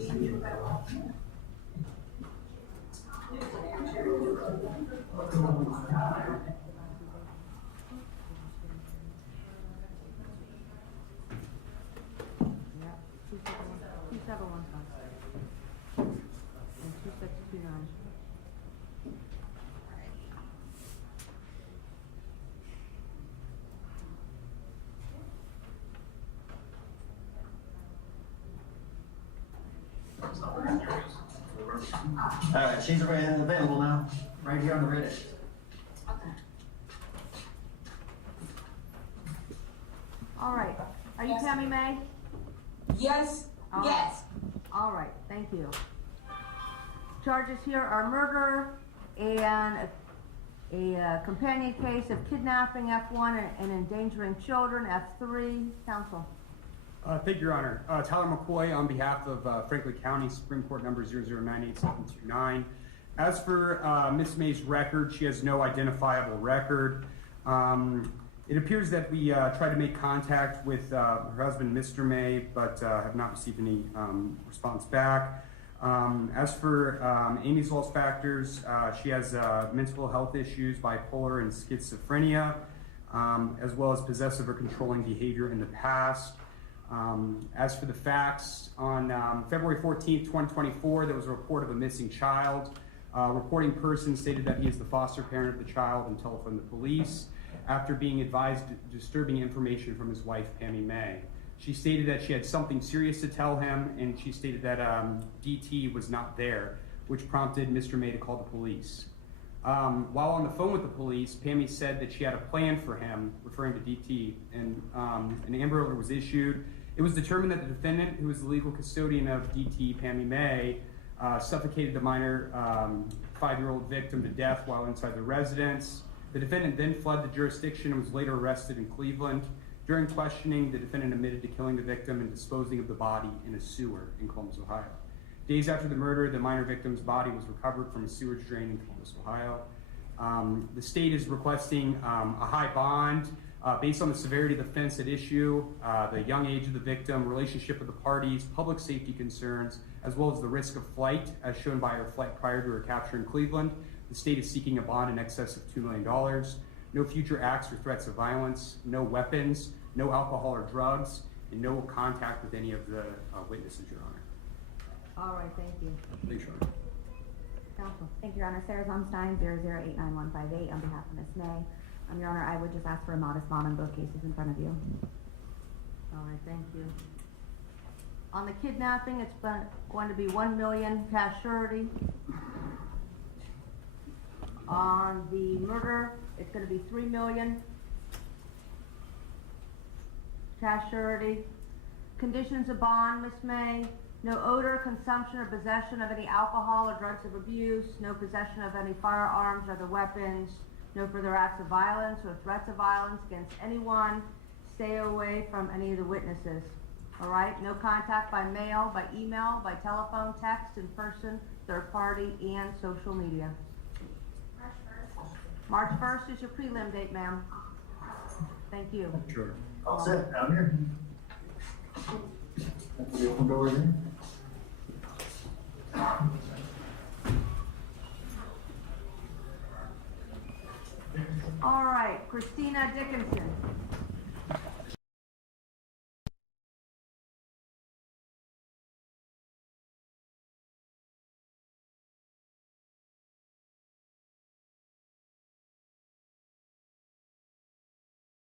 And 2629. All right, she's available now, right here on the Reddit. Okay. All right. Are you Yes. Pammy Maye? Yes. All Yes. All right, thank you. Charges here are murder and a companion case of kidnapping, F1, and endangering children, F3. Counsel. Thank you, Your Honor. Tyler McCoy on behalf of Franklin County, Supreme Court number 0098729. As for Ms. Maye's record, she has no identifiable record. It appears that we tried to make contact with her husband, Mr. Maye, but have not received any response back. As for Amy's loss factors, she has mental health issues, bipolar and schizophrenia, as well as possessive or controlling behavior in the past. As for the facts, on February 14th, 2024, there was a report of a missing child. Reporting person stated that he is the foster parent of the child and telephoned the police after being advised disturbing information from his wife, Pammy Maye. She stated that she had something serious to tell him, and she stated that DT was not there, which prompted Mr. Maye to call the police. While on the phone with the police, Pammy said that she had a plan for him, referring to DT, and an Amber Alert was issued. It was determined that the defendant, who was the legal custodian of DT, Pammy Maye, suffocated the minor 5-year-old victim to death while inside the residence. The defendant then fled the jurisdiction and was later arrested in Cleveland. During questioning, the defendant admitted to killing the victim and disposing of the body in a sewer in Columbus, Ohio. Days after the murder, the minor victim's body was recovered from a sewage drain in Columbus, Ohio. The state is requesting a high bond based on the severity of the offense at issue, the young age of the victim, relationship of the parties, public safety concerns, as well as the risk of flight, as shown by her flight prior to her capture in Cleveland. The state is seeking a bond in excess of $2 million. No future acts or threats of violence, no weapons, no alcohol or drugs, and no contact with any of the witnesses, Your Honor. All right, thank you. Thanks, Your Honor. Counsel. Thank you, Your Honor. Sarah Zomstein, 00891158, on behalf of Ms. Maye. Your Honor, I would just ask for a modest bond on both cases in front of you. All right, thank you. On the kidnapping, it's going to be $1 million cash surety. On the murder, it's going to be $3 million cash surety. Conditions of bond, Ms. Maye: no odor, consumption, or possession of any alcohol or drugs of abuse, no possession of any firearms or other weapons, no further acts of violence or threats of violence against anyone. Stay away from any of the witnesses. All right? No contact by mail, by email, by telephone, text, in person, third party, and social media. March 1st is your prelim date, ma'am. Thank you. Sure. All set, down here. The open doors in. All right, Christina Dickinson.